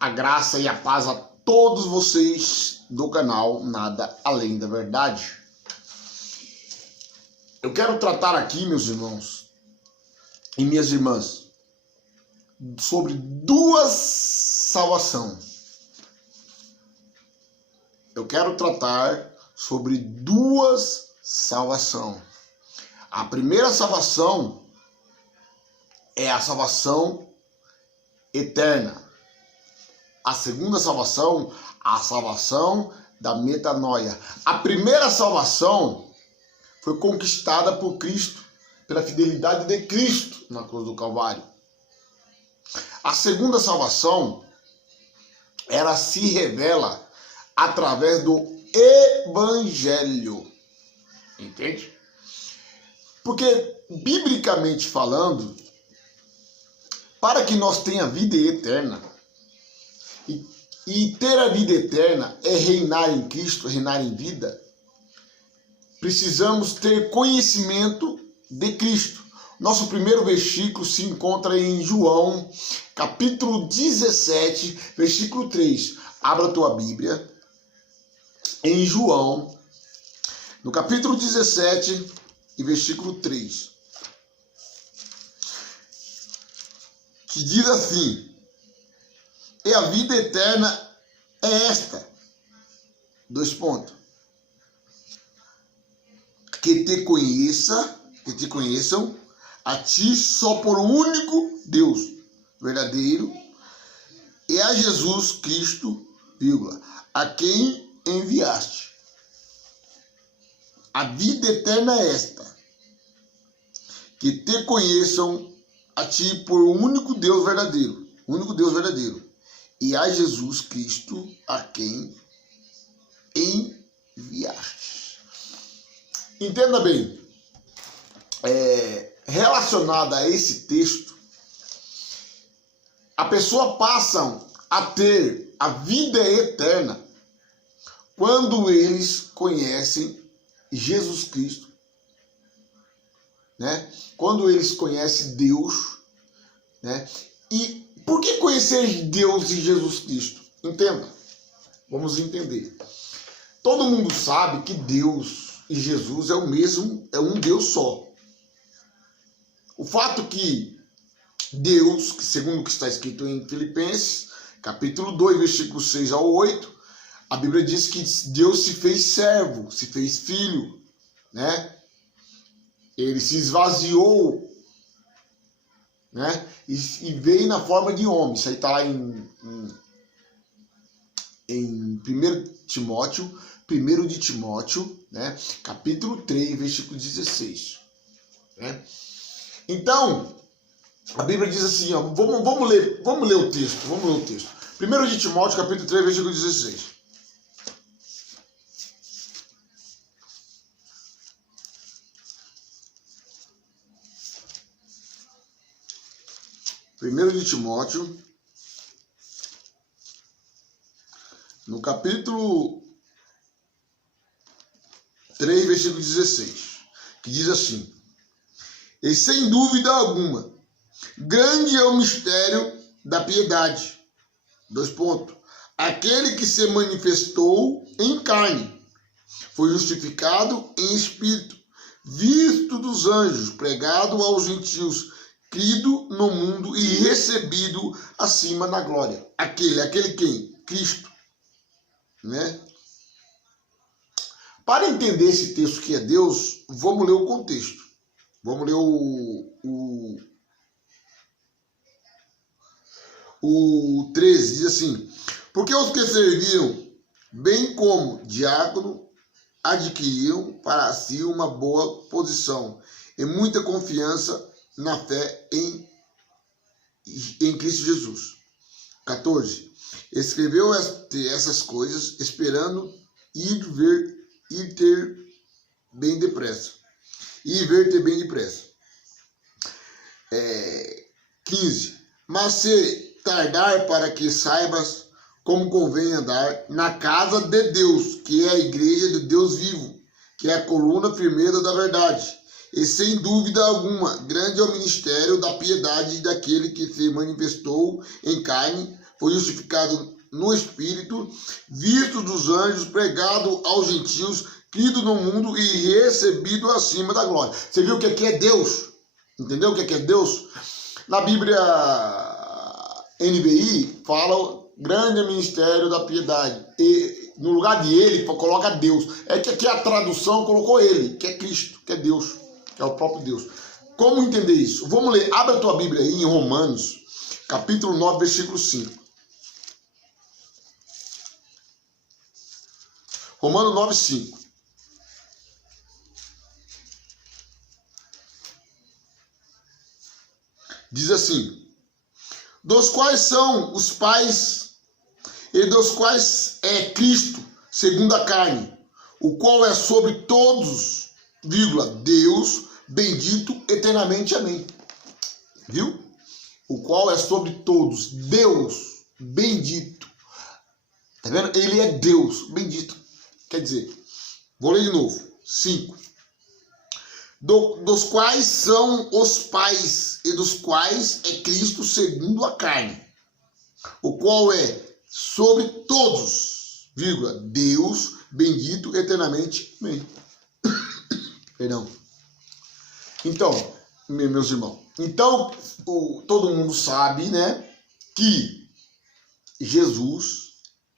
A graça e a paz a todos vocês do canal Nada Além da Verdade. Eu quero tratar aqui, meus irmãos e minhas irmãs, sobre duas salvações. Eu quero tratar sobre duas salvações. A primeira salvação é a salvação eterna. A segunda salvação, a salvação da metanoia. A primeira salvação foi conquistada por Cristo, pela fidelidade de Cristo na cruz do Calvário. A segunda salvação, ela se revela através do Evangelho. Entende? Porque, biblicamente falando, para que nós tenhamos vida eterna, e ter a vida eterna é reinar em Cristo, reinar em vida, precisamos ter conhecimento de Cristo. Nosso primeiro versículo se encontra em João, capítulo 17, versículo 3. Abra a tua Bíblia. Em João, no capítulo 17 e versículo 3. Que diz assim: e a vida eterna é esta. Dois pontos. Que te conheçam a ti só por um único Deus verdadeiro e a Jesus Cristo, vírgula, a quem enviaste. A vida eterna é esta: que te conheçam a ti por um único Deus verdadeiro, e a Jesus Cristo, a quem enviaste. Entenda bem, relacionada a esse texto, a pessoa passa a ter a vida eterna quando eles conhecem Jesus Cristo, né? Quando eles conhecem Deus, né? E por que conhecer Deus e Jesus Cristo? Entenda. Vamos entender. Todo mundo sabe que Deus e Jesus é o mesmo, é um Deus só. O fato que Deus, segundo o que está escrito em Filipenses, capítulo 2, versículo 6 ao 8, a Bíblia diz que Deus se fez servo, se fez filho, né? Ele se esvaziou, né? E veio na forma de homem. Isso aí está lá em 1 de Timóteo, né? Capítulo 3, versículo 16. Né? Então, a Bíblia diz assim, ó, vamos ler o texto. 1 de Timóteo, capítulo 3, versículo 16. Primeiro de Timóteo, no capítulo 3, versículo 16, que diz assim: e sem dúvida alguma, grande é o mistério da piedade. Dois pontos. Aquele que se manifestou em carne, foi justificado em espírito, visto dos anjos, pregado aos gentios, crido no mundo e recebido acima na glória. Aquele quem? Cristo. Né? Para entender esse texto que é Deus, vamos ler o contexto. Vamos ler o 13, diz assim: porque os que serviam, bem como diácono, adquiriram para si uma boa posição e muita confiança na fé em Cristo Jesus. 14. Escreveu essas coisas, esperando ir ter bem depressa. 15. Mas se tardar, para que saibas como convém andar na casa de Deus, que é a igreja de Deus vivo, que é a coluna firmeza da verdade. E sem dúvida alguma, grande é o ministério da piedade daquele que se manifestou em carne, foi justificado no Espírito, visto dos anjos, pregado aos gentios, crido no mundo e recebido acima da glória. Você viu o que é Deus? Entendeu o que é Deus? Na Bíblia NVI fala grande ministério da piedade. E no lugar de ele, coloca Deus. É que aqui a tradução colocou ele, que é Cristo, que é Deus, que é o próprio Deus. Como entender isso? Vamos ler, abre a tua Bíblia aí em Romanos, capítulo 9, versículo 5. Romanos 9, 5. Diz assim: dos quais são os pais e dos quais é Cristo, segundo a carne, o qual é sobre todos, vírgula, Deus, bendito eternamente. Amém. Viu? O qual é sobre todos, Deus, bendito. Tá vendo? Ele é Deus, bendito. Quer dizer, vou ler de novo. 5. Dos quais são os pais e dos quais é Cristo segundo a carne, o qual é sobre todos, vírgula, Deus, bendito eternamente. Amém. Perdão. Então, meus irmãos, então todo mundo sabe, né, que Jesus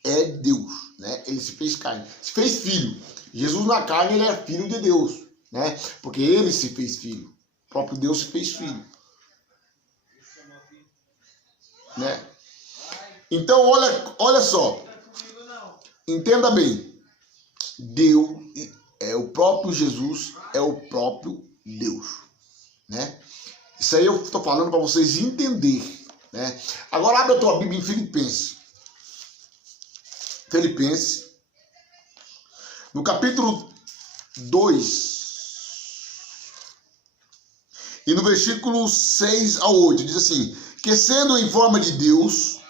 é Deus, né? Ele se fez carne, se fez filho. Jesus na carne, ele é filho de Deus, né? Porque ele se fez filho. O próprio Deus se fez filho, né? Então, olha só. Entenda bem. Deus é o próprio Jesus, é o próprio Deus, né? Isso aí eu estou falando para vocês entenderem, né? Agora abre a tua Bíblia em Filipenses. Filipenses, no capítulo 2, e no versículo 6 ao 8, diz assim: que sendo em forma de Deus,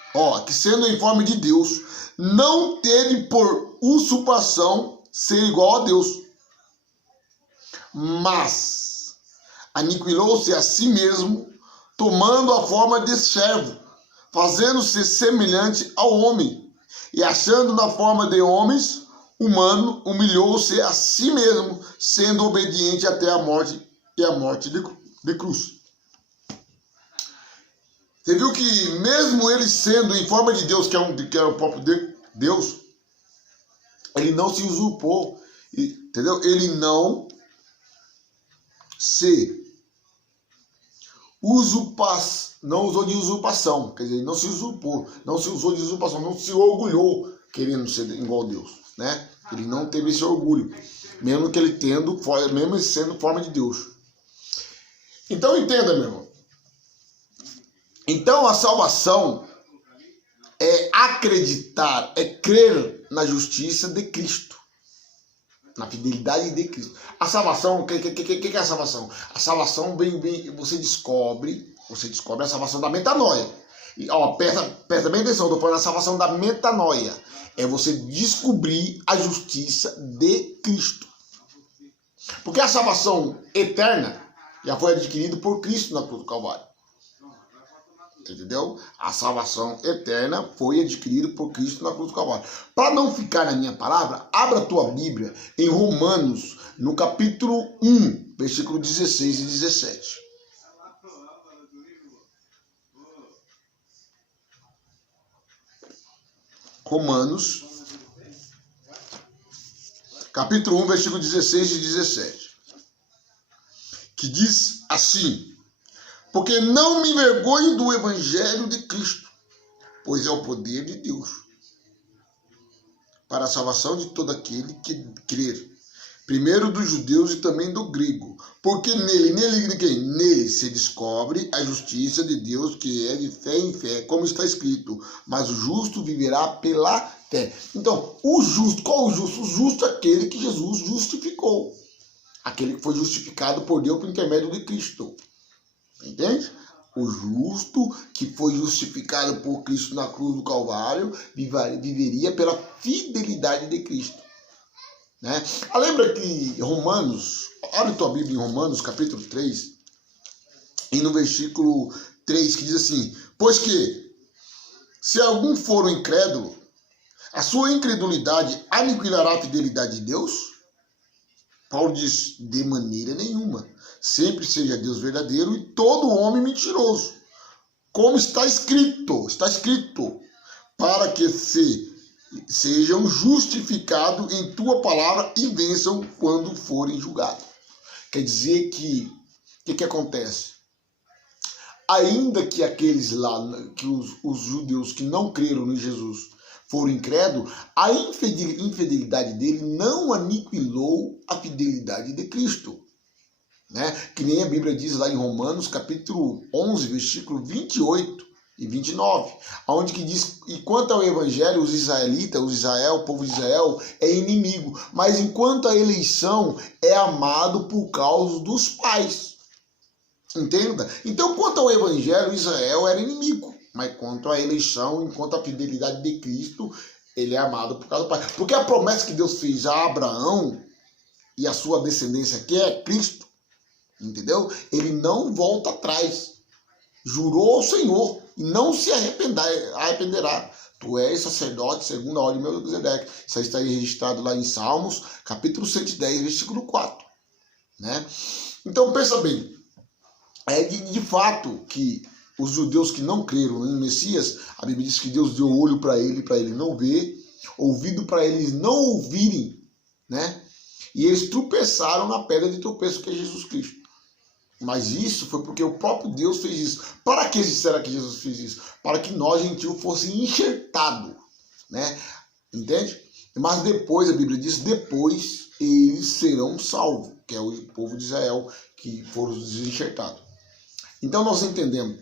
não teve por usurpação ser igual a Deus, mas aniquilou-se a si mesmo, tomando a forma de servo, fazendo-se semelhante ao homem, e achando na forma de homens humano, humilhou-se a si mesmo, sendo obediente até a morte, e a morte de cruz. Você viu que mesmo ele sendo em forma de Deus, que é o próprio Deus, ele não se usurpou, entendeu? Ele não usou de usurpação, quer dizer, ele não se usurpou, não se usou de usurpação, não se orgulhou querendo ser igual a Deus, né? Ele não teve esse orgulho, mesmo que ele mesmo sendo forma de Deus. Então entenda, meu irmão. Então a salvação é acreditar, é crer na justiça de Cristo, na fidelidade de Cristo. A salvação, o que é a salvação? A salvação você descobre a salvação da metanoia. E, ó, presta bem atenção, estou falando da salvação da metanoia. É você descobrir a justiça de Cristo. Porque a salvação eterna já foi adquirida por Cristo na cruz do Calvário. Entendeu? A salvação eterna foi adquirida por Cristo na cruz do Calvário. Para não ficar na minha palavra, abra a tua Bíblia em Romanos, no capítulo 1, versículo 16 e 17. Romanos, capítulo 1, versículo 16 e 17. Que diz assim: porque não me envergonho do evangelho de Cristo, pois é o poder de Deus para a salvação de todo aquele que crer, primeiro dos judeus e também do grego, porque nele se descobre a justiça de Deus, que é de fé em fé, como está escrito, mas o justo viverá pela fé. Então, o justo, qual o justo? O justo é aquele que Jesus justificou, aquele que foi justificado por Deus por intermédio de Cristo. Entende? O justo que foi justificado por Cristo na cruz do Calvário viveria pela fidelidade de Cristo, né? Lembra que Romanos, abre tua Bíblia em Romanos capítulo 3 e no versículo 3 que diz assim: pois que Se algum for um incrédulo, a sua incredulidade aniquilará a fidelidade de Deus? Paulo diz, de maneira nenhuma. Sempre seja Deus verdadeiro e todo homem mentiroso. Como está escrito, para que sejam justificados em tua palavra e vençam quando forem julgados. Quer dizer que, o que acontece? Ainda que aqueles lá, que os judeus que não creram em Jesus foram incrédulos, a infidelidade dele não aniquilou a fidelidade de Cristo. Né? Que nem a Bíblia diz lá em Romanos, capítulo 11, versículo 28 e 29, onde que diz, e quanto ao evangelho, os israelitas, o povo de Israel, é inimigo, mas enquanto a eleição é amado por causa dos pais. Entenda? Então, quanto ao evangelho, Israel era inimigo, mas quanto à eleição, enquanto à fidelidade de Cristo, ele é amado por causa do pai. Porque a promessa que Deus fez a Abraão e a sua descendência, que é Cristo, entendeu? Ele não volta atrás. Jurou ao Senhor e não se arrependerá. Tu és sacerdote segundo a ordem de Melquisedeque. Isso aí está registrado lá em Salmos, capítulo 110, versículo 4. Né? Então, pensa bem. É de fato que os judeus que não creram no Messias, a Bíblia diz que Deus deu olho para ele não ver, ouvido para eles não ouvirem, né? E eles tropeçaram na pedra de tropeço que é Jesus Cristo. Mas isso foi porque o próprio Deus fez isso. Para que será que Jesus fez isso? Para que nós, gentios, fosse enxertado, né? Entende? Mas depois, a Bíblia diz, depois eles serão salvos, que é o povo de Israel que foram desenxertados. Então nós entendemos.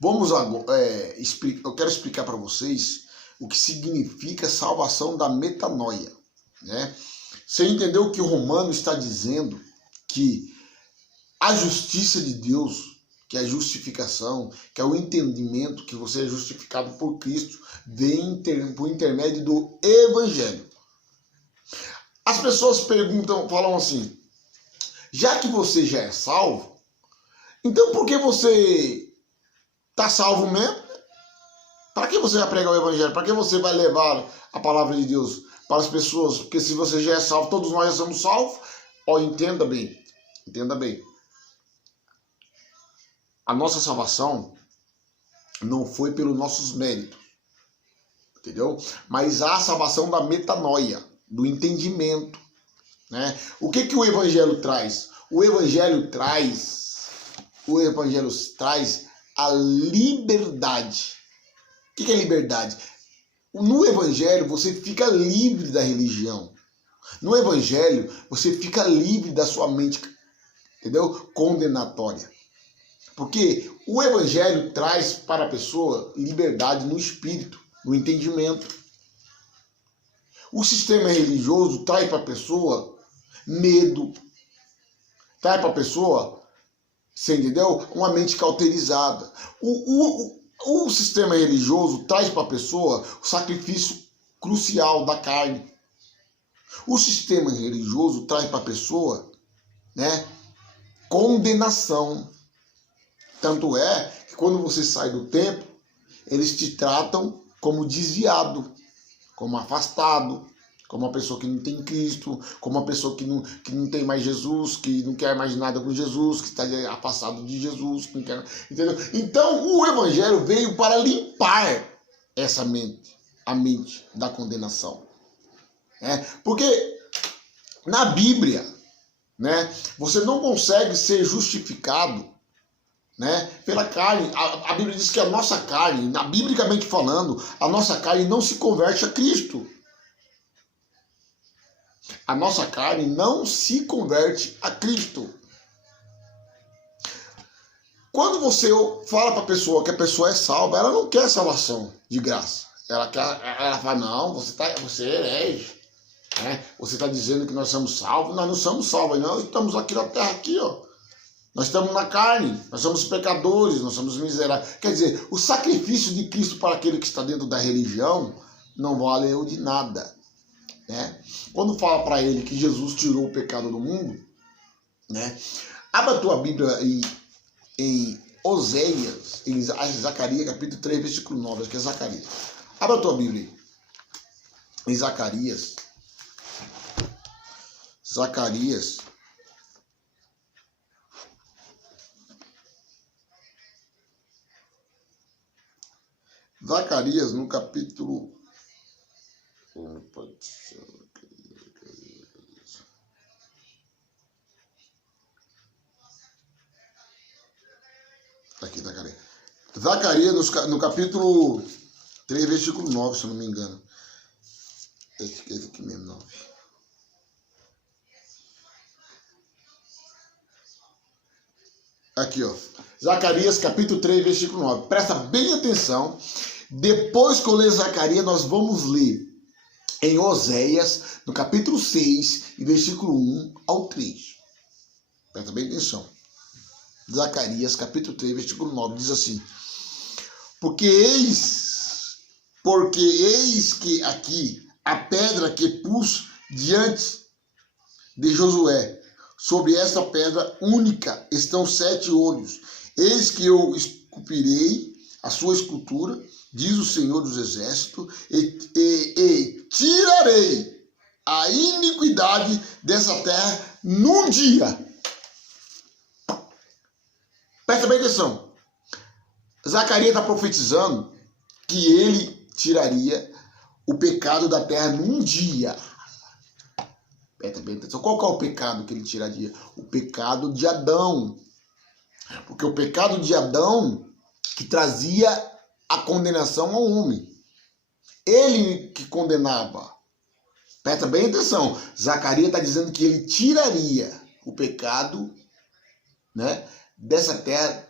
Vamos agora, eu quero explicar para vocês o que significa salvação da metanoia, né? Você entendeu que o Romano está dizendo que a justiça de Deus, que é a justificação, que é o entendimento que você é justificado por Cristo, vem por intermédio do Evangelho. As pessoas falam assim, já que você já é salvo, então por que você está salvo mesmo? Para que você vai pregar o Evangelho? Para que você vai levar a palavra de Deus para as pessoas? Porque se você já é salvo, todos nós já somos salvos. Entenda bem. A nossa salvação não foi pelos nossos méritos, entendeu? Mas a salvação da metanoia, do entendimento, né? O que o Evangelho traz? O Evangelho traz a liberdade. O que é liberdade? No Evangelho você fica livre da religião. No Evangelho você fica livre da sua mente, entendeu? Condenatória. Porque o Evangelho traz para a pessoa liberdade no espírito, no entendimento. O sistema religioso traz para a pessoa medo, traz para a pessoa, você entendeu? Uma mente cauterizada. O sistema religioso traz para a pessoa o sacrifício crucial da carne. O sistema religioso traz para a pessoa, né, condenação. Tanto é que quando você sai do templo, eles te tratam como desviado, como afastado, como uma pessoa que não tem Cristo, como uma pessoa que não tem mais Jesus, que não quer mais nada com Jesus, que está afastado de Jesus, que não quer, entendeu? Então o Evangelho veio para limpar essa mente, a mente da condenação. Porque na Bíblia, né, você não consegue ser justificado, né, pela carne. A Bíblia diz que a nossa carne, biblicamente falando, a nossa carne não se converte a Cristo. A nossa carne não se converte a Cristo. Quando você fala para a pessoa que a pessoa é salva, ela não quer salvação de graça. Ela fala, não, você é herege. Né? Você está dizendo que nós somos salvos. Nós não somos salvos, nós estamos aqui na terra, aqui, ó. Nós estamos na carne, nós somos pecadores, nós somos miseráveis. Quer dizer, o sacrifício de Cristo para aquele que está dentro da religião não valeu de nada. Né? Quando fala para ele que Jesus tirou o pecado do mundo, né? Abra a tua Bíblia em Oséias, em Zacarias, capítulo 3, versículo 9. Acho que é Zacarias. Abra a tua Bíblia aí. Em Zacarias. Zacarias. Zacarias, no capítulo... Aqui, Zacarias. Zacarias, no capítulo 3, versículo 9, se eu não me engano. Esse aqui mesmo, 9. Aqui, ó. Zacarias, capítulo 3, versículo 9. Presta bem atenção. Depois que eu ler Zacarias, nós vamos ler em Oséias, no capítulo 6, versículo 1 ao 3. Presta bem atenção. Zacarias, capítulo 3, versículo 9, diz assim: Porque eis que aqui a pedra que pus diante de Josué, sobre esta pedra única estão 7 olhos. Eis que eu esculpirei a sua escultura, diz o Senhor dos Exércitos, e tirarei a iniquidade dessa terra num dia. Presta bem atenção. Zacarias está profetizando que ele tiraria o pecado da terra num dia. Presta bem atenção. Qual que é o pecado que ele tiraria? O pecado de Adão. Porque o pecado de Adão que trazia a condenação ao homem. Ele que condenava. Presta bem atenção. Zacarias está dizendo que ele tiraria o pecado, né, dessa terra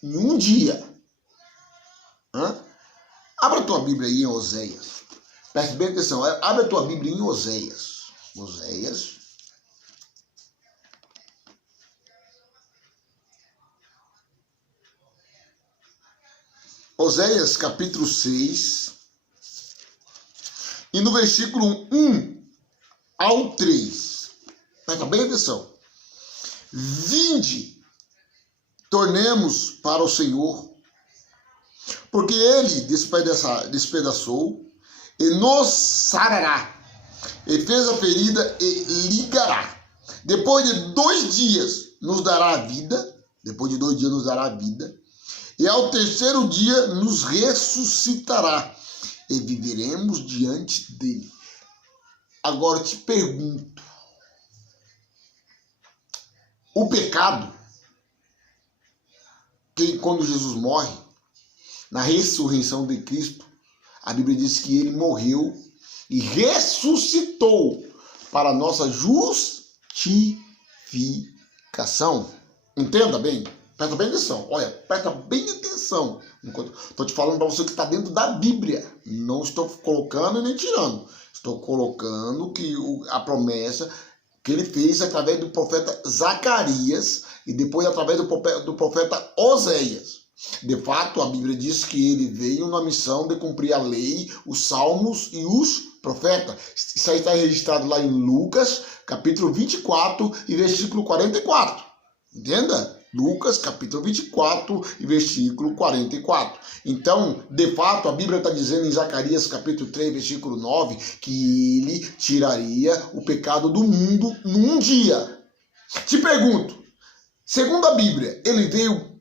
em um dia. Abra a tua Bíblia aí em Oséias. Presta bem atenção. Abra a tua Bíblia em Oséias. Oséias. Oséias, capítulo 6. E no versículo 1 ao 3. Presta bem atenção. Vinde, tornemos para o Senhor, porque ele despedaçou e nos sarará, e fez a ferida e ligará. Depois de 2 dias nos dará a vida, e ao terceiro dia nos ressuscitará, e viveremos diante dele. Agora eu te pergunto, o pecado, que quando Jesus morre, na ressurreição de Cristo, a Bíblia diz que ele morreu e ressuscitou para a nossa justificação. Entenda bem, presta bem atenção. Olha, presta bem atenção. Estou te falando para você que está dentro da Bíblia. Não estou colocando e nem tirando. Estou colocando que a promessa que ele fez através do profeta Zacarias e depois através do profeta Oséias. De fato, a Bíblia diz que ele veio na missão de cumprir a lei, os salmos e os profetas. Isso aí está registrado lá em Lucas, capítulo 24 e versículo 44. Entenda? Lucas, capítulo 24 e versículo 44. Então, de fato, a Bíblia está dizendo em Zacarias, capítulo 3, versículo 9, que ele tiraria o pecado do mundo num dia. Te pergunto, segundo a Bíblia, ele veio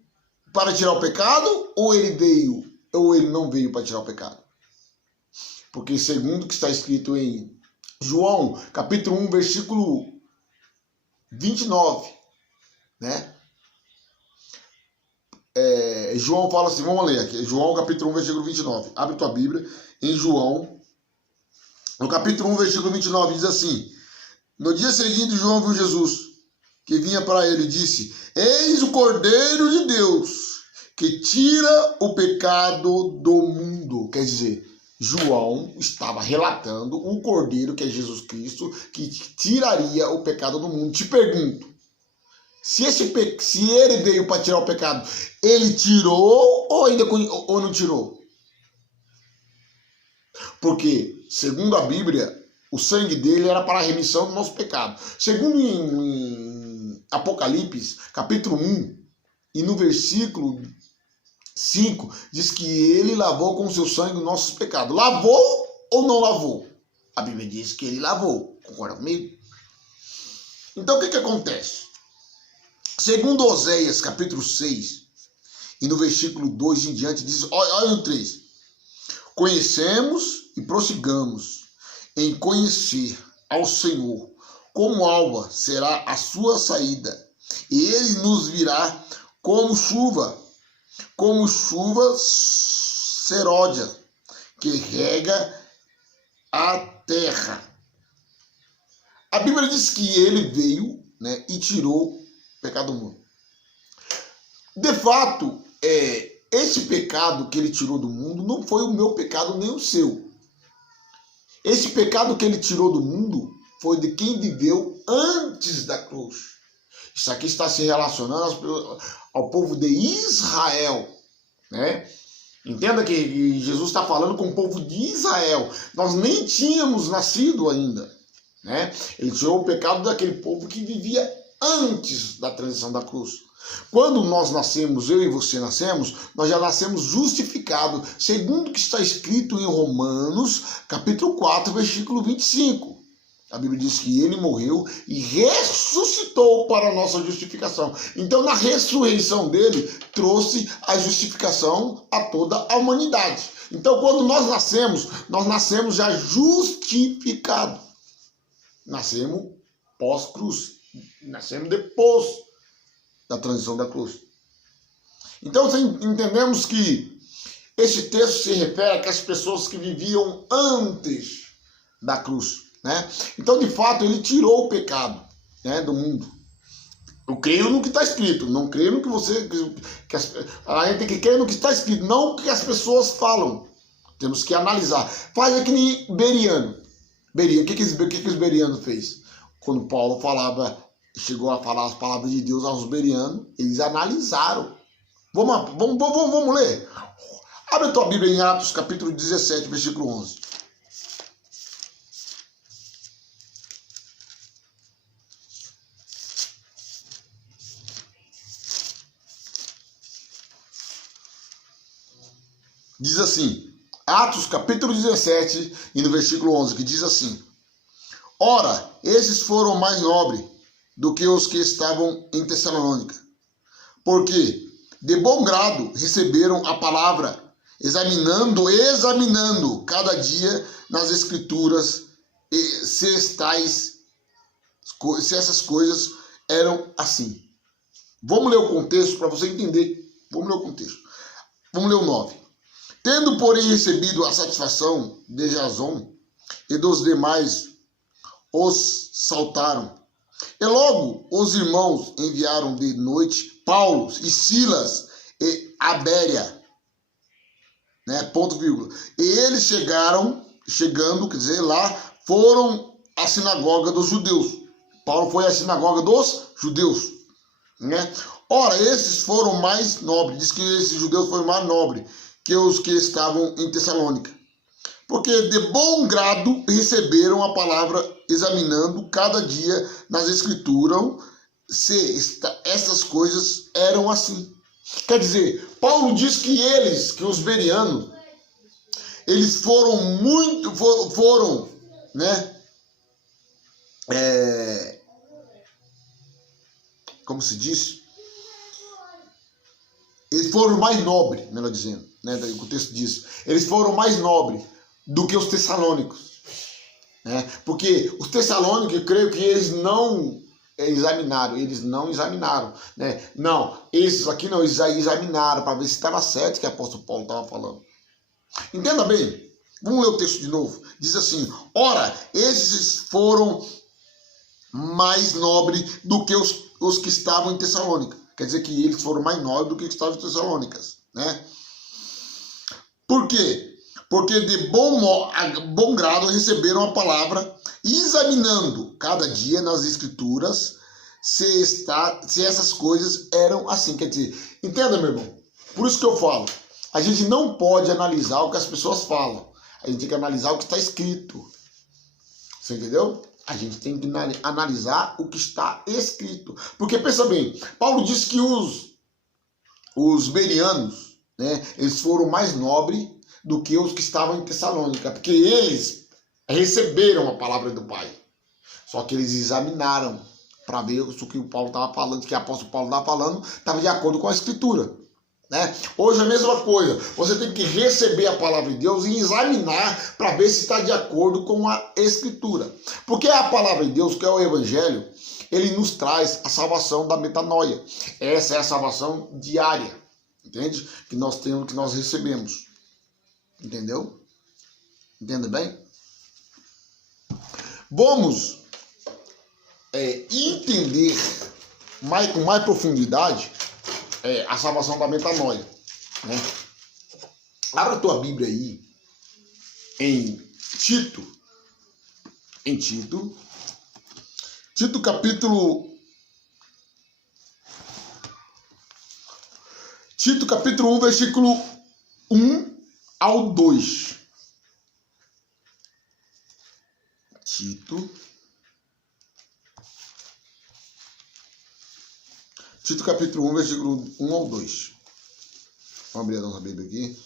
para tirar o pecado ou ele não veio para tirar o pecado? Porque segundo o que está escrito em João, capítulo 1, versículo 29, né? João fala assim, vamos ler aqui, João capítulo 1, versículo 29, abre tua Bíblia, em João, no capítulo 1, versículo 29, diz assim: No dia seguinte, João viu Jesus, que vinha para ele, e disse: Eis o Cordeiro de Deus, que tira o pecado do mundo. Quer dizer, João estava relatando o Cordeiro, que é Jesus Cristo, que tiraria o pecado do mundo. Te pergunto, se ele veio para tirar o pecado, ele tirou ou não tirou? Porque, segundo a Bíblia, o sangue dele era para a remissão do nosso pecado. Segundo em Apocalipse, capítulo 1, E no versículo 5 diz que ele lavou com seu sangue os nossos pecados. Lavou ou não lavou? A Bíblia diz que ele lavou. Concorda comigo? Então o que acontece? Segundo Oséias capítulo 6, e no versículo 2 em diante, diz, olha o 3. Conhecemos e prossigamos em conhecer ao Senhor. Como alva será a sua saída, e ele nos virá como chuva seródia, que rega a terra. A Bíblia diz que ele veio, né, e tirou o pecado do mundo. De fato, esse pecado que ele tirou do mundo não foi o meu pecado nem o seu. Esse pecado que ele tirou do mundo foi de quem viveu antes da cruz. Isso aqui está se relacionando ao povo de Israel, né? Entenda que Jesus está falando com o povo de Israel. Nós nem tínhamos nascido ainda, né? Ele tirou o pecado daquele povo que vivia antes da transição da cruz. Quando nós nascemos, eu e você nascemos, nós já nascemos justificados, segundo o que está escrito em Romanos, capítulo 4, versículo 25. A Bíblia diz que ele morreu e ressuscitou para a nossa justificação. Então, na ressurreição dele, trouxe a justificação a toda a humanidade. Então, quando nós nascemos já justificados. Nascemos pós-cruz. Nascemos depois da transição da cruz. Então, entendemos que esse texto se refere às pessoas que viviam antes da cruz, né? Então, de fato, ele tirou o pecado, né, do mundo. Eu creio no que está escrito, não creio no que você... a gente tem que crer no que está escrito, não o que as pessoas falam. Temos que analisar. Faz aqui nem Beriano. O que os Berianos fez? Quando Paulo chegou a falar as palavras de Deus aos Berianos, eles analisaram. Vamos ler? Abre a tua Bíblia em Atos, capítulo 17, versículo 11. Diz assim, Atos, capítulo 17, e no versículo 11, que diz assim: Ora, esses foram mais nobres do que os que estavam em Tessalônica, porque de bom grado receberam a palavra, examinando cada dia nas Escrituras, se essas coisas eram assim. Vamos ler o contexto para você entender. Vamos ler o contexto. Vamos ler o 9. Tendo, porém, recebido a satisfação de Jason e dos demais, os saltaram. E logo os irmãos enviaram de noite Paulo e Silas e a Béria, né, ponto vírgula. E eles chegando, quer dizer, lá, foram à sinagoga dos judeus. Paulo foi à sinagoga dos judeus, né? Ora, esses foram mais nobres, diz que esses judeus foram mais nobres que os que estavam em Tessalônica, porque de bom grado receberam a palavra, examinando cada dia nas Escrituras se essas coisas eram assim. Quer dizer, Paulo diz que os berianos, eles foram, né, como se diz? Eles foram mais nobres, melhor dizendo, né? O texto diz. Eles foram mais nobres do que os tessalônicos, né? Porque os tessalônicos, eu creio que eles não examinaram, né? Não, esses aqui não, eles examinaram para ver se estava certo o que o apóstolo Paulo estava falando. Entenda bem, vamos ler o texto de novo. Diz assim: ora, esses foram mais nobres do que os que estavam em Tessalônica. Quer dizer que eles foram mais nobres do que estavam em Tessalônicas, né? Por quê? Porque de bom grado receberam a palavra, examinando cada dia nas Escrituras se essas coisas eram assim. Quer dizer, entenda, meu irmão? Por isso que eu falo, a gente não pode analisar o que as pessoas falam. A gente tem que analisar o que está escrito. Você entendeu? A gente tem que analisar o que está escrito. Porque, pensa bem, Paulo disse que os os bereanos, né, eles foram mais nobres do que os que estavam em Tessalônica, porque eles receberam a palavra do Pai. Só que eles examinaram para ver se o que o Paulo estava falando, que o apóstolo Paulo estava falando, estava de acordo com a Escritura. Né? Hoje é a mesma coisa. Você tem que receber a palavra de Deus e examinar para ver se está de acordo com a Escritura. Porque a palavra de Deus, que é o Evangelho, ele nos traz a salvação da metanoia. Essa é a salvação diária, entende? Que nós temos, que nós recebemos. Entendeu? Entende bem? Vamos entender com mais profundidade a salvação da metanoia. Né? Abra a tua Bíblia aí em Tito. Em Tito capítulo 1, versículo 1 ao 2. Tito capítulo 1, versículo 1 ao 2. Vamos abrir a nossa Bíblia aqui.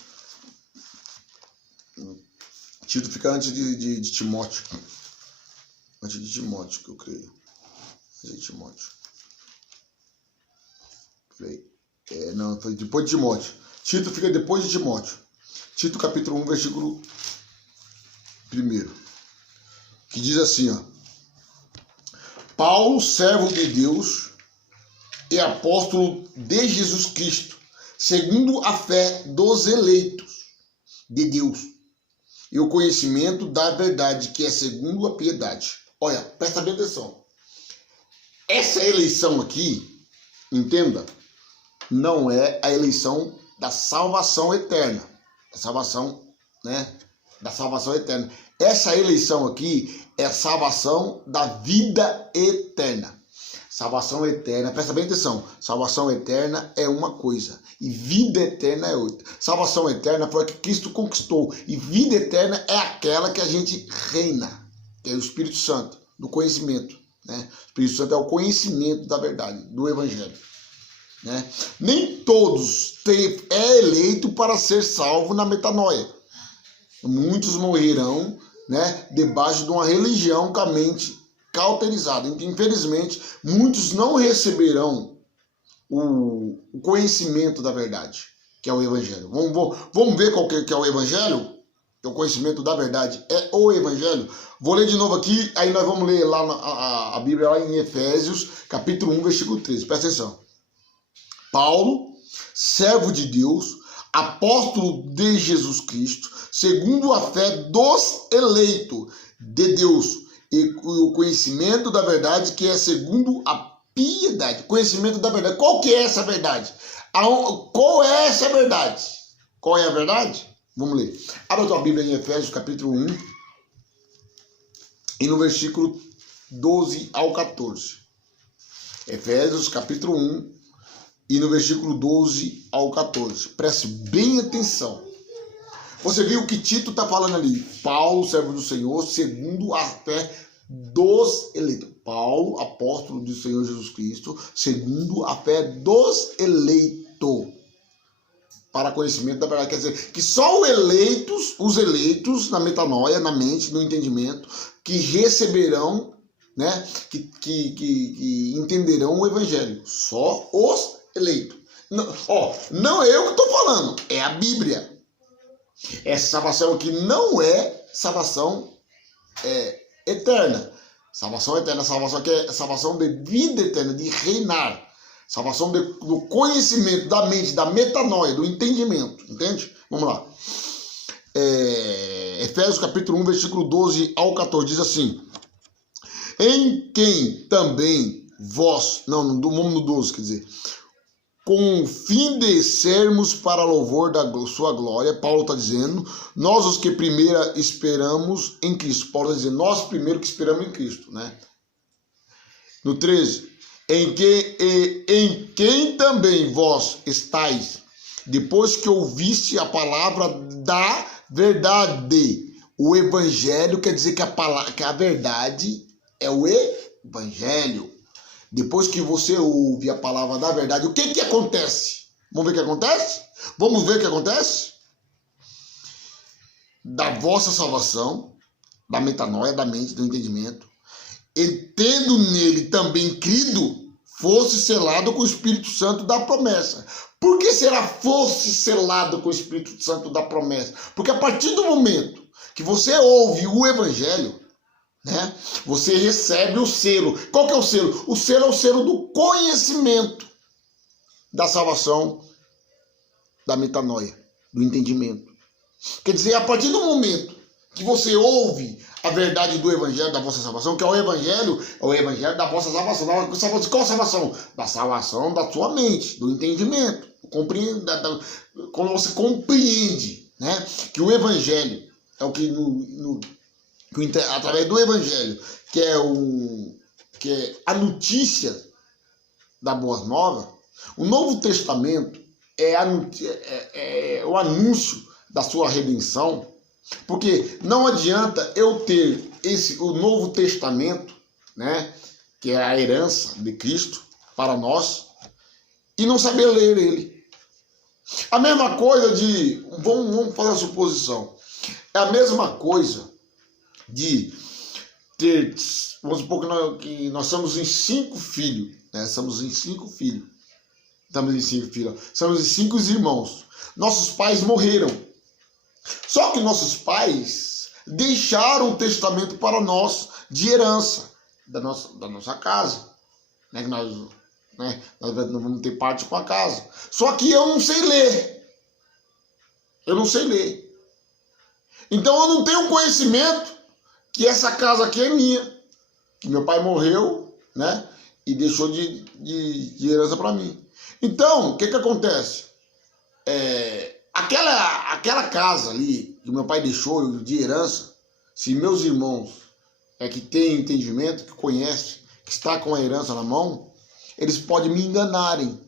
Tito fica antes de Timóteo. Antes de Timóteo, que eu creio. Antes de Timóteo. Não, foi depois de Timóteo. Tito fica depois de Timóteo. Tito capítulo 1, versículo 1. Que diz assim, ó. Paulo, servo de Deus e apóstolo de Jesus Cristo, segundo a fé dos eleitos de Deus e o conhecimento da verdade, que é segundo a piedade. Olha, presta bem atenção. Essa eleição aqui, entenda, não é a eleição da salvação eterna. A salvação, né? Da salvação eterna. Essa eleição aqui é a salvação da vida eterna. Salvação eterna, presta bem atenção, salvação eterna é uma coisa e vida eterna é outra. Salvação eterna foi a que Cristo conquistou e vida eterna é aquela que a gente reina, que é o Espírito Santo, do conhecimento. Né? O Espírito Santo é o conhecimento da verdade, do Evangelho. Né? Nem todos é eleito para ser salvo na metanoia. Muitos morrerão, né, debaixo de uma religião com a mente cauterizada. Infelizmente, muitos não receberão o conhecimento da verdade, que é o Evangelho. Vamos ver qual que é o Evangelho? Que é o conhecimento da verdade é o Evangelho. Vou ler de novo aqui, aí nós vamos ler lá a Bíblia, lá em Efésios, capítulo 1, versículo 13. Presta atenção. Paulo, servo de Deus, apóstolo de Jesus Cristo, segundo a fé dos eleitos de Deus, e o conhecimento da verdade, que é segundo a piedade. Conhecimento da verdade. Qual que é essa verdade? Qual é essa verdade? Qual é a verdade? Vamos ler. Abra a tua Bíblia em Efésios capítulo 1 e no versículo 12 ao 14. Efésios capítulo 1 e no versículo 12 ao 14. Preste bem atenção. Você viu o que Tito está falando ali? Paulo, servo do Senhor, segundo a fé dos eleitos. Paulo, apóstolo do Senhor Jesus Cristo, segundo a fé dos eleitos. Para conhecimento da verdade. Quer dizer, que só os eleitos na metanoia, na mente, no entendimento, que receberão, né, que entenderão o Evangelho. Só os eleitos. Não é eu que estou falando, é a Bíblia. Essa salvação aqui não é salvação eterna. Salvação eterna, salvação que é salvação de vida eterna, de reinar. Salvação do conhecimento, da mente, da metanoia, do entendimento. Entende? Vamos lá. Efésios capítulo 1, versículo 12 ao 14, diz assim. Em quem também vós, vamos no 12, quer dizer, com o fim de sermos para louvor da sua glória, Paulo está dizendo, nós os que primeiro esperamos em Cristo. Paulo está dizendo, nós primeiro que esperamos em Cristo, né? No 13, em quem também vós estáis, depois que ouviste a palavra da verdade. O Evangelho quer dizer que a verdade é o Evangelho. Depois que você ouve a palavra da verdade, o que acontece? Vamos ver o que acontece? Vamos ver o que acontece? Da vossa salvação, da metanoia, da mente, do entendimento, e tendo nele também crido, fosse selado com o Espírito Santo da promessa. Por que será fosse selado com o Espírito Santo da promessa? Porque a partir do momento que você ouve o Evangelho, né, você recebe o selo. Qual que é o selo? O selo é o selo do conhecimento da salvação, da metanoia, do entendimento. Quer dizer, a partir do momento que você ouve a verdade do Evangelho da vossa salvação, que é o Evangelho da vossa salvação. Qual salvação? Da salvação da sua mente, do entendimento. Quando você compreende, né, que o Evangelho é o que, através do Evangelho, que é a notícia da Boa Nova, o Novo Testamento é o anúncio da sua redenção. Porque não adianta eu ter o Novo Testamento, né, que é a herança de Cristo para nós, e não saber ler ele. A mesma coisa de, vamos fazer a suposição, é a mesma coisa de ter, vamos supor que nós somos em 5 filhos, né, somos em 5 irmãos. Nossos pais morreram. Só que nossos pais deixaram o testamento para nós de herança da nossa casa. Né? Que nós vamos ter parte com a casa. Só que eu não sei ler. Então eu não tenho conhecimento que essa casa aqui é minha. Que meu pai morreu, né? E deixou de herança para mim. Então, o que acontece? Aquela casa ali que meu pai deixou de herança, se meus irmãos que têm entendimento, que conhecem, que está com a herança na mão, eles podem me enganarem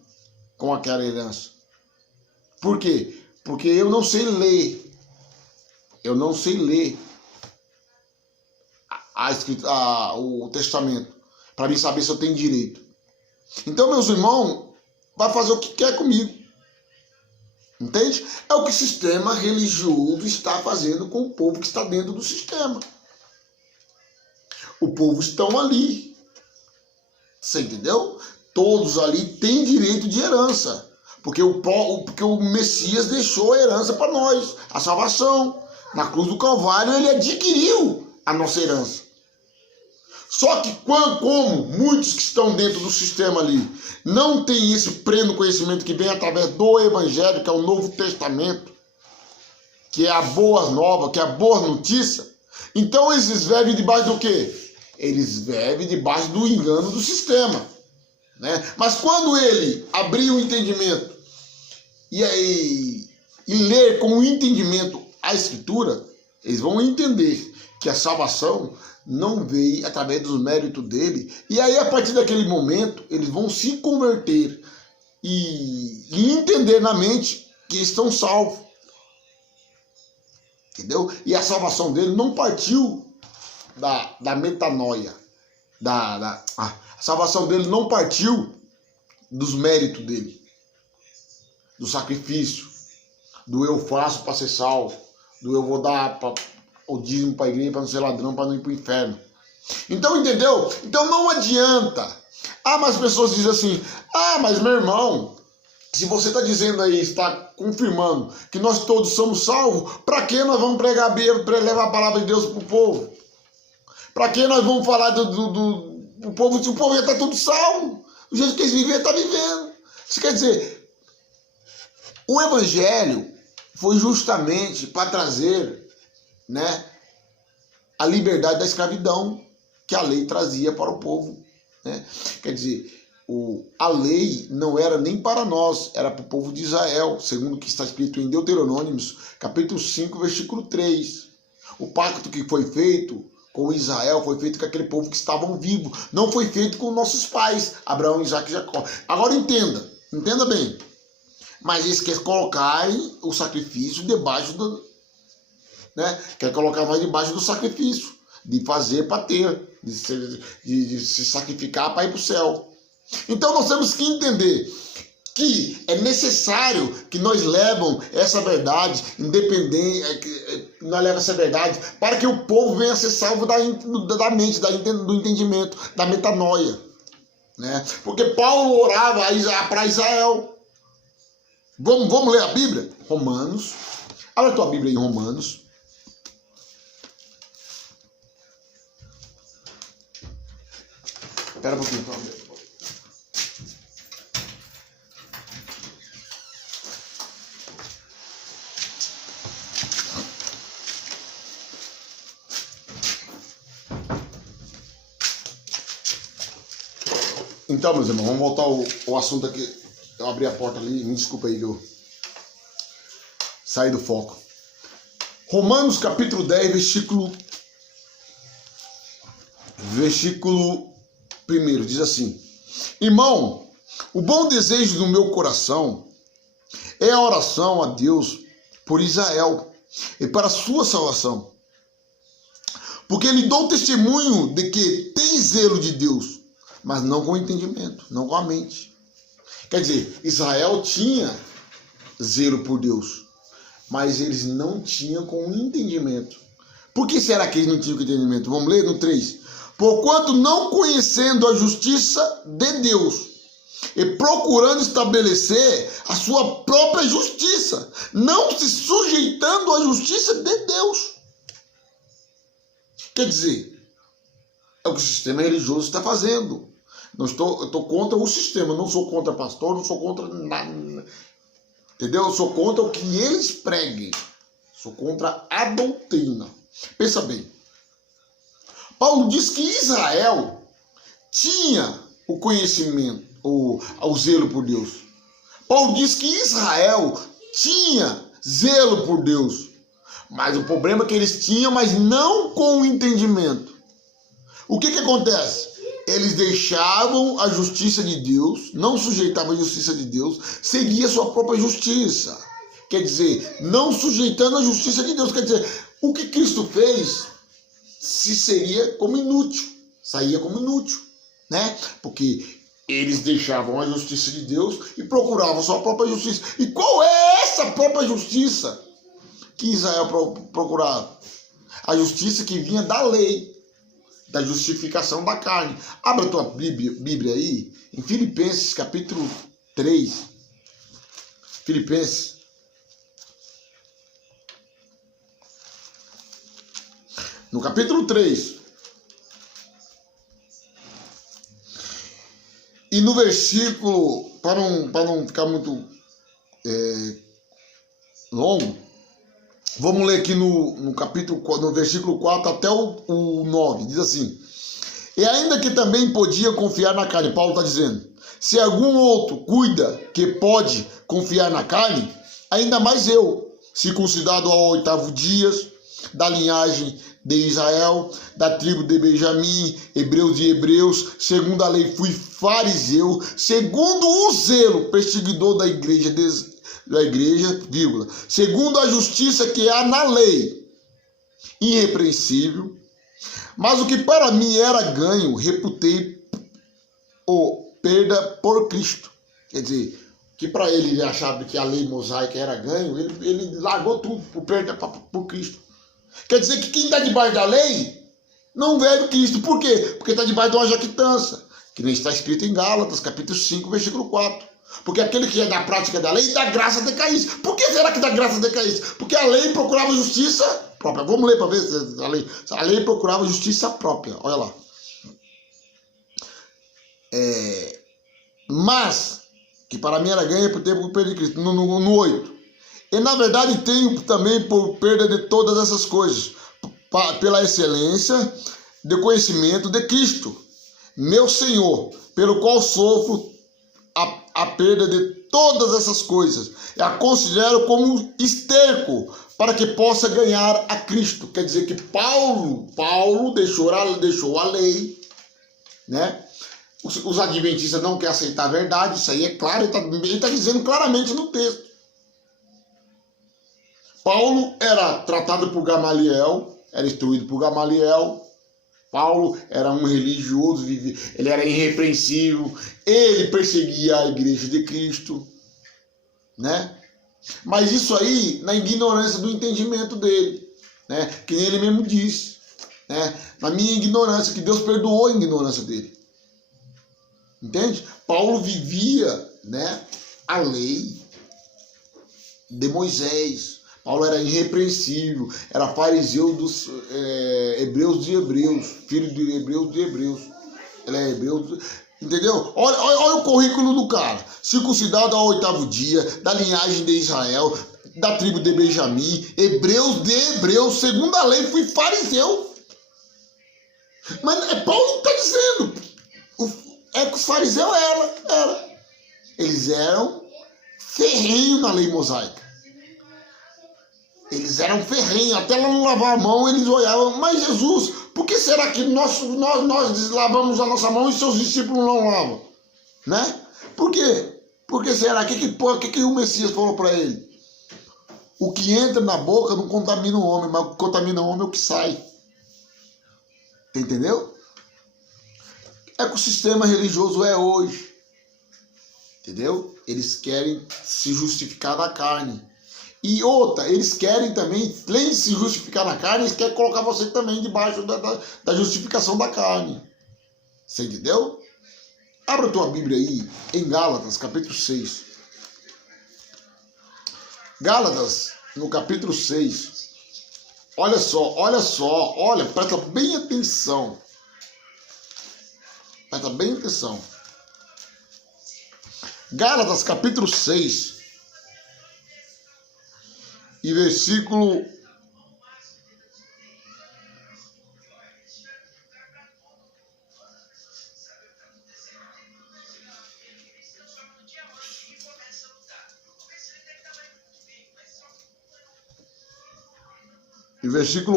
com aquela herança. Por quê? Porque eu não sei ler. O testamento, para mim saber se eu tenho direito. Então meus irmãos vão fazer o que quer comigo. Entende? É o que o sistema religioso está fazendo com o povo que está dentro do sistema. O povo estão ali. Você entendeu? Todos ali têm direito de herança. Porque o Messias deixou a herança para nós. A salvação. Na cruz do Calvário ele adquiriu a nossa herança. Só que como muitos que estão dentro do sistema ali não têm esse pleno conhecimento que vem através do Evangelho, que é o Novo Testamento, que é a boa nova, que é a boa notícia, então eles vivem debaixo do quê? Eles vivem debaixo do engano do sistema. Né? Mas quando ele abrir o entendimento e ler com o entendimento a Escritura, eles vão entender que a salvação não veio através dos méritos dele. E aí, a partir daquele momento, eles vão se converter e entender na mente que estão salvos. Entendeu? E a salvação dele não partiu da metanoia. A salvação dele não partiu dos méritos dele. Do sacrifício. Do eu faço para ser salvo. Do eu vou dar o dízimo para a igreja, para não ser ladrão, para não ir para o inferno. Então, entendeu? Então não adianta. Mas as pessoas dizem assim, mas meu irmão, se você está dizendo aí, está confirmando que nós todos somos salvos, para que nós vamos pregar a Bíblia, para levar a palavra de Deus para o povo? Para que nós vamos falar do povo, se o povo já está tudo salvo? O jeito que eles vivem, está vivendo. Isso quer dizer, o Evangelho foi justamente para trazer, né, a liberdade da escravidão que a lei trazia para o povo. Né? Quer dizer, a lei não era nem para nós, era para o povo de Israel, segundo o que está escrito em Deuteronômios, capítulo 5, versículo 3. O pacto que foi feito com Israel foi feito com aquele povo que estavam vivos, não foi feito com nossos pais, Abraão, Isaac e Jacó. Agora entenda bem, mas eles querem colocar o sacrifício debaixo do... Né? Quer colocar nós debaixo do sacrifício, de fazer para ter, de se sacrificar para ir para o céu. Então nós temos que entender que é necessário que nós levem essa verdade, independente, nós levemos essa verdade, para que o povo venha a ser salvo da mente, do entendimento, da metanoia. Né? Porque Paulo orava para Israel. Vamos ler a Bíblia? Romanos. Abre a tua Bíblia em Romanos. Espera um pouquinho, Paulo. Então, meus irmãos, vamos voltar ao assunto aqui. Eu abri a porta ali, me desculpa aí que eu saí do foco. Romanos capítulo 10, versículo 1, diz assim: Irmão, o bom desejo do meu coração é a oração a Deus por Israel e para a sua salvação. Porque lhe dou testemunho de que tem zelo de Deus, mas não com entendimento, não com a mente. Quer dizer, Israel tinha zelo por Deus, mas eles não tinham com entendimento. Por que será que eles não tinham com entendimento? Vamos ler no 3. Porquanto não conhecendo a justiça de Deus e procurando estabelecer a sua própria justiça, não se sujeitando à justiça de Deus. Quer dizer, é o que o sistema religioso está fazendo. Eu estou contra o sistema, não sou contra pastor, não sou contra nada. Entendeu? Eu sou contra o que eles preguem. Sou contra a doutrina. Pensa bem. Paulo diz que Israel tinha o conhecimento, o zelo por Deus. Paulo diz que Israel tinha zelo por Deus. Mas o problema é que eles tinham, mas não com o entendimento. O que acontece? Eles deixavam a justiça de Deus, não sujeitavam a justiça de Deus, seguia a sua própria justiça. Quer dizer, não sujeitando a justiça de Deus. Quer dizer, o que Cristo fez seria como inútil, saía como inútil, né? Porque eles deixavam a justiça de Deus e procuravam a sua própria justiça. E qual é essa própria justiça que Israel procurava? A justiça que vinha da lei, da justificação da carne. Abra a tua Bíblia aí, em Filipenses capítulo 3. Filipenses. No capítulo 3. E no versículo, para não ficar muito longo, vamos ler aqui no capítulo, no versículo 4 até o 9. Diz assim: E ainda que também podia confiar na carne, Paulo está dizendo, se algum outro cuida que pode confiar na carne, ainda mais eu, circuncidado ao 8º dia, da linhagem de Israel, da tribo de Benjamim, hebreus de hebreus, segundo a lei fui fariseu, segundo o zelo, perseguidor da igreja, vírgula, segundo a justiça que há na lei, irrepreensível, mas o que para mim era ganho, reputei perda por Cristo. Quer dizer, que para ele achava que a lei mosaica era ganho, ele largou tudo por perda por Cristo. Quer dizer que quem está debaixo da lei não vive Cristo. Por quê? Porque está debaixo de uma jactância, que nem está escrito em Gálatas, capítulo 5, versículo 4. Porque aquele que é da prática da lei, da graça decaísse. Por que será que da graça decaísse? Porque a lei procurava justiça própria. Vamos ler para ver se a lei procurava justiça própria. Olha lá. Mas, que para mim era ganho por tempo perda de Cristo. No 8. E na verdade tenho também por perda de todas essas coisas, pela excelência do conhecimento de Cristo, meu Senhor, pelo qual sofro a perda de todas essas coisas. E a considero como esterco para que possa ganhar a Cristo. Quer dizer que Paulo deixou a lei, né? Os adventistas não querem aceitar a verdade, isso aí é claro, ele está dizendo claramente no texto. Paulo era tratado por Gamaliel, era instruído por Gamaliel, Paulo era um religioso, ele era irrepreensível, ele perseguia a igreja de Cristo, né? Mas isso aí na ignorância do entendimento dele, né? Que nem ele mesmo disse, né? Na minha ignorância, que Deus perdoou a ignorância dele. Entende? Paulo vivia, né, a lei de Moisés. Paulo era irrepreensível, era fariseu dos hebreus de hebreus, filho de hebreus de hebreus. Ele é hebreu, entendeu? Olha o currículo do cara. Circuncidado ao 8º dia, da linhagem de Israel, da tribo de Benjamim, hebreus de hebreus, segundo a lei, fui fariseu. Mas é Paulo que está dizendo. É que os fariseus eram. Eles eram ferrenhos na lei mosaica. Eles eram ferrenhos, até lá não lavar a mão, eles olhavam, mas Jesus, por que será que nós lavamos a nossa mão e seus discípulos não lavam? Né? Por quê? Por que será? O que o Messias falou para ele? O que entra na boca não contamina o homem, mas o que contamina o homem é o que sai. Entendeu? É que o sistema religioso é hoje. Entendeu? Eles querem se justificar na carne. E outra, eles querem também, além de se justificar na carne, eles querem colocar você também debaixo da justificação da carne. Você entendeu? Abra a tua Bíblia aí, em Gálatas, capítulo 6. Gálatas, no capítulo 6. Olha só, presta bem atenção. Presta bem atenção. Gálatas, capítulo 6. E versículo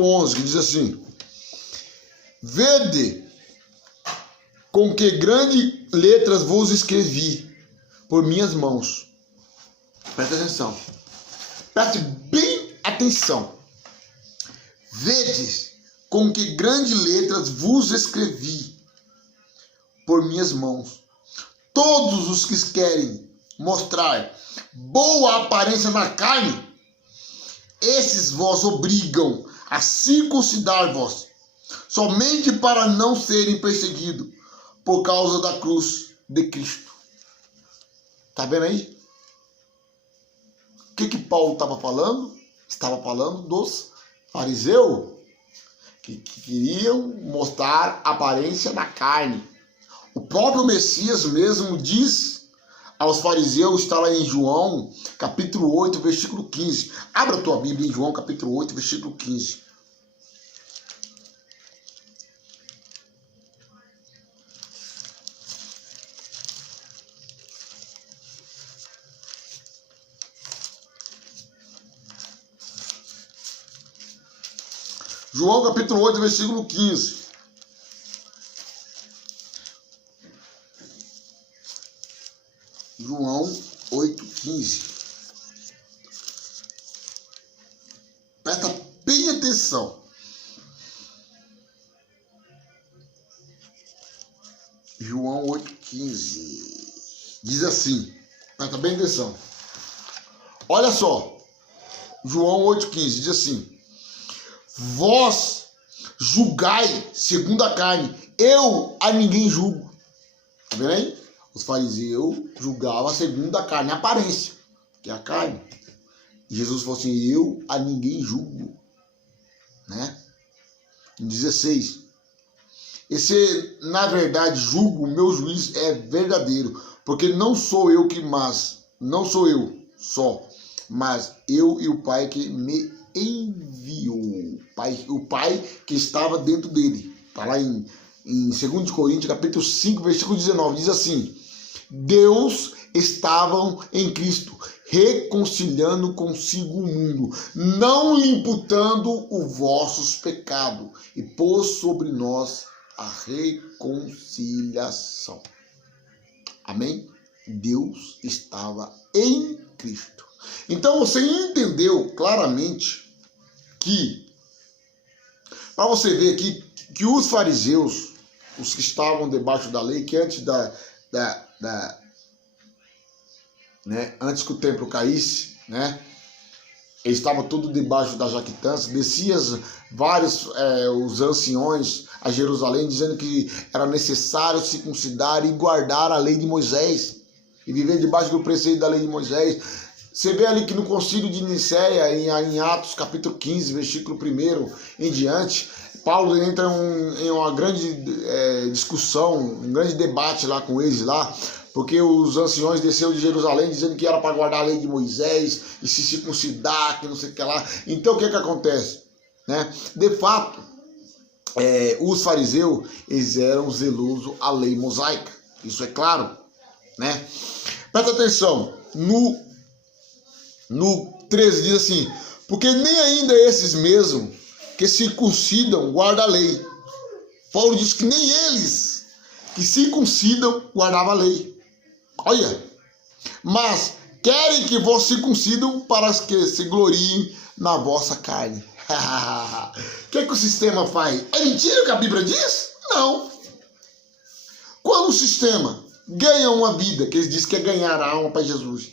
11, que diz assim: Vede com que grandes letras vos escrevi por minhas mãos. Presta atenção. Preste bem atenção. Vede com que grandes letras vos escrevi por minhas mãos. Todos os que querem mostrar boa aparência na carne, esses vos obrigam a circuncidar-vos, somente para não serem perseguidos por causa da cruz de Cristo. Tá vendo aí? O que Paulo estava falando? Estava falando dos fariseus que queriam mostrar aparência na carne. O próprio Messias mesmo diz aos fariseus, está lá em João, capítulo 8, versículo 15. Abra a tua Bíblia em João, capítulo 8, versículo 15. João capítulo 8, versículo 15. João 8, 15. Presta bem atenção. João 8, 15. Diz assim. Presta bem atenção. Olha só. João 8, 15. Diz assim: Vós julgai segundo a carne, eu a ninguém julgo. Tá vendo aí? Os fariseus julgavam segundo a carne, a aparência, que é a carne. E Jesus falou assim: eu a ninguém julgo. Né? Em 16. Esse, na verdade, julgo, o meu juízo é verdadeiro, porque não sou eu não sou eu só, mas eu e o Pai que me enviou. O Pai que estava dentro dele. Está lá em 2 Coríntios, capítulo 5, versículo 19. Diz assim: Deus estava em Cristo, reconciliando consigo o mundo, não lhe imputando os vossos pecados, e pôs sobre nós a reconciliação. Amém? Deus estava em Cristo. Então você entendeu claramente que, para você ver aqui, que os fariseus, os que estavam debaixo da lei, que antes antes que o templo caísse, né, eles estavam tudo debaixo da jactância, desciam vários os anciões a Jerusalém, dizendo que era necessário circuncidar e guardar a lei de Moisés, e viver debaixo do preceito da lei de Moisés. Você vê ali que no concílio de Nicéia, em Atos capítulo 15, versículo 1 em diante, Paulo entra em uma grande discussão, um grande debate lá com eles lá, porque os anciões desceram de Jerusalém dizendo que era para guardar a lei de Moisés e se circuncidar, que não sei o que lá. Então o que acontece? Né? De fato, os fariseus, eles eram zelosos à lei mosaica, isso é claro, né? Presta atenção, no 13 diz assim: porque nem ainda esses mesmos que circuncidam guardam a lei. Paulo diz que nem eles que circuncidam guardavam a lei. Olha, mas querem que vos circuncidam para que se gloriem na vossa carne. O que o sistema faz? É mentira o que a Bíblia diz? Não. Quando o sistema ganha uma vida, que ele diz que é ganhar a alma para Jesus,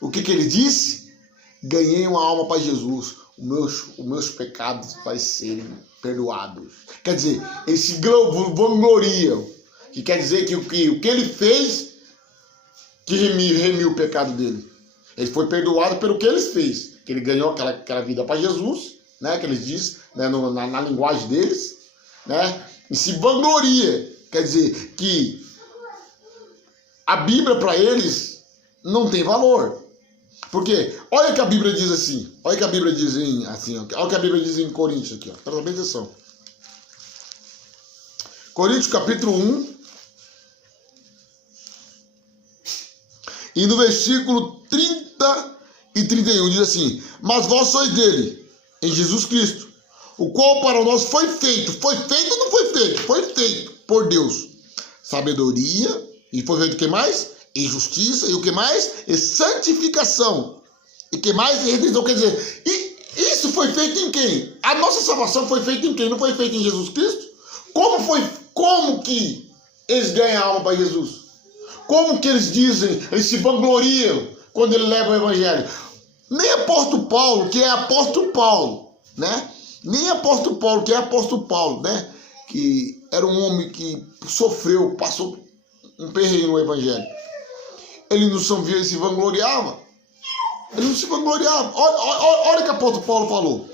o que ele disse? Ganhei uma alma para Jesus, os meus pecados vai serem perdoados. Quer dizer, eles se vangloriam, que quer dizer que o que ele fez, que remiu o pecado dele. Ele foi perdoado pelo que ele fez, que ele ganhou aquela vida para Jesus, né, que eles dizem, né, na linguagem deles, né, e se vangloria. Quer dizer que a Bíblia para eles não tem valor. Porque, olha o que a Bíblia diz assim, olha o que a Bíblia diz olha o que a Bíblia diz em Coríntios aqui, ó. Presta bem atenção. Coríntios capítulo 1, e no versículo 30 e 31 diz assim: mas vós sois dele, em Jesus Cristo, o qual para nós foi feito ou não foi feito? Foi feito por Deus, sabedoria, e foi feito o que mais? E justiça, e o que mais? E santificação. E que mais? E redenção. Quer dizer, e isso foi feito em quem? A nossa salvação foi feita em quem? Não foi feita em Jesus Cristo? Como que eles ganham a alma para Jesus? Como que eles dizem, eles se vangloriam quando ele leva o evangelho? Nem apóstolo Paulo, que é apóstolo Paulo, né? Nem apóstolo Paulo, que é apóstolo Paulo, né? Que era um homem que sofreu, passou um perrengue no evangelho. Ele não se vangloriava. Ele não se vangloriava. Olha o que o apóstolo Paulo falou.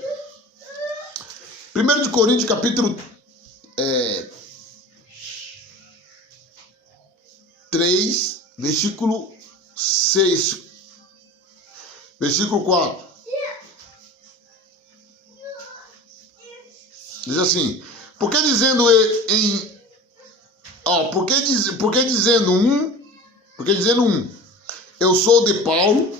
1 de Coríntios, capítulo 3, versículo 6. Versículo 4. Diz assim: porque dizendo eu sou de Paulo,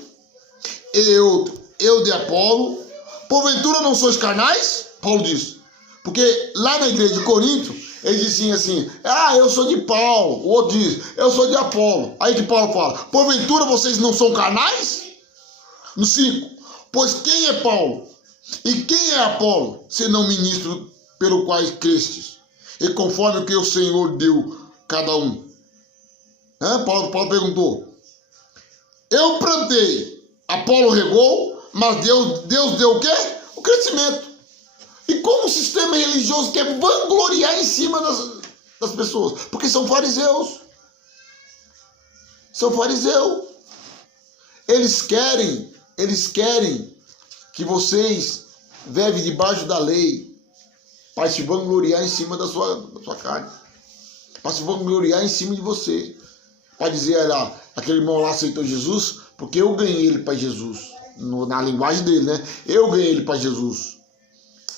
eu de Apolo, porventura não sois carnais? Paulo diz. Porque lá na igreja de Corinto, eles diziam assim: eu sou de Paulo. O outro diz: eu sou de Apolo. Aí que Paulo fala: porventura vocês não são carnais? No 5: pois quem é Paulo e quem é Apolo, senão ministro pelo qual crestes, e conforme o que o Senhor deu cada um? Paulo perguntou: eu plantei, Apolo regou, mas Deus deu o quê? O crescimento. E como o sistema religioso quer vangloriar em cima das pessoas? Porque são fariseus. São fariseus. Eles querem que vocês vivem debaixo da lei para se vangloriar em cima da sua carne. Para se vangloriar em cima de você. Para dizer, olha, aquele irmão lá aceitou Jesus porque eu ganhei ele para Jesus. Na linguagem dele, né? Eu ganhei ele para Jesus.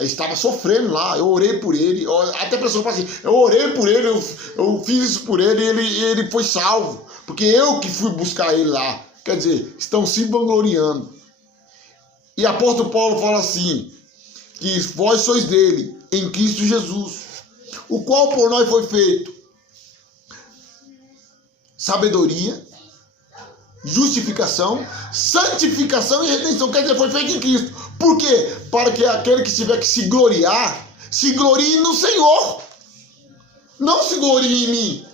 Ele estava sofrendo lá, eu orei por ele. Até a pessoa fala assim: eu orei por ele, eu fiz isso por ele e ele foi salvo. Porque eu que fui buscar ele lá. Quer dizer, estão se vangloriando. E apóstolo Paulo fala assim: que vós sois dele, em Cristo Jesus, o qual por nós foi feito sabedoria, justificação, santificação e redenção. Quer dizer, foi feito em Cristo. Por quê? Para que aquele que tiver que se gloriar Se glorie no Senhor. Não se glorie em mim.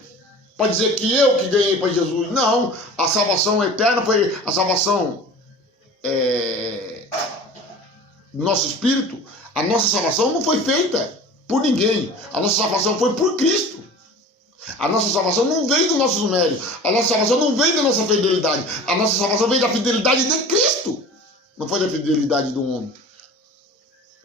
Para dizer que eu que ganhei para Jesus. Não. A salvação eterna foi a salvação do nosso espírito. A nossa salvação não foi feita por ninguém. A nossa salvação foi por Cristo. A nossa salvação não vem do nosso mérito. A nossa salvação não vem da nossa fidelidade. A nossa salvação vem da fidelidade de Cristo. Não foi da fidelidade do homem.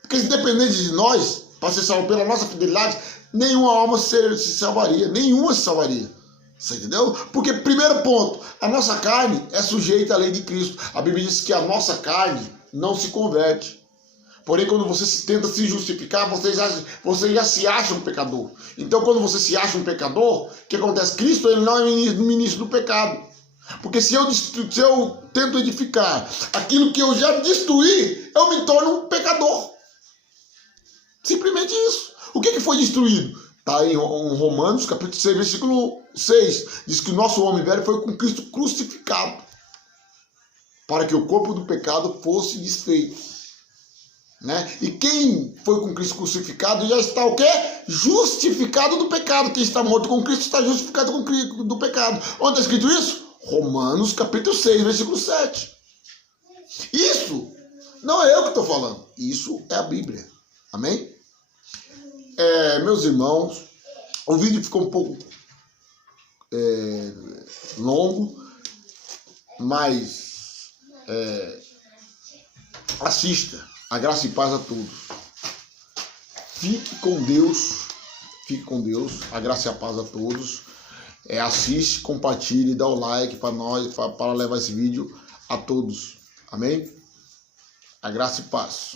Porque se dependesse de nós, para ser salvo pela nossa fidelidade, nenhuma alma se salvaria. Nenhuma se salvaria. Você entendeu? Porque, primeiro ponto, a nossa carne é sujeita à lei de Cristo. A Bíblia diz que a nossa carne não se converte. Porém, quando você tenta se justificar, você já se acha um pecador. Então, quando você se acha um pecador, o que acontece? Cristo ele não é ministro do pecado. Porque se eu tento edificar aquilo que eu já destruí, eu me torno um pecador. Simplesmente isso. O que foi destruído? Está em Romanos, capítulo 6, versículo 6. Diz que o nosso homem velho foi com Cristo crucificado, para que o corpo do pecado fosse desfeito. Né? E quem foi com Cristo crucificado já está o quê? Justificado do pecado. Quem está morto com Cristo está justificado com Cristo do pecado. Onde está escrito isso? Romanos capítulo 6, versículo 7. Isso não é eu que estou falando. Isso é a Bíblia. Amém? Meus irmãos, o vídeo ficou um pouco longo, mas assista. A graça e paz a todos. Fique com Deus. Fique com Deus. A graça e a paz a todos. Assiste, compartilhe, dá o like para nós, para levar esse vídeo a todos. Amém? A graça e paz.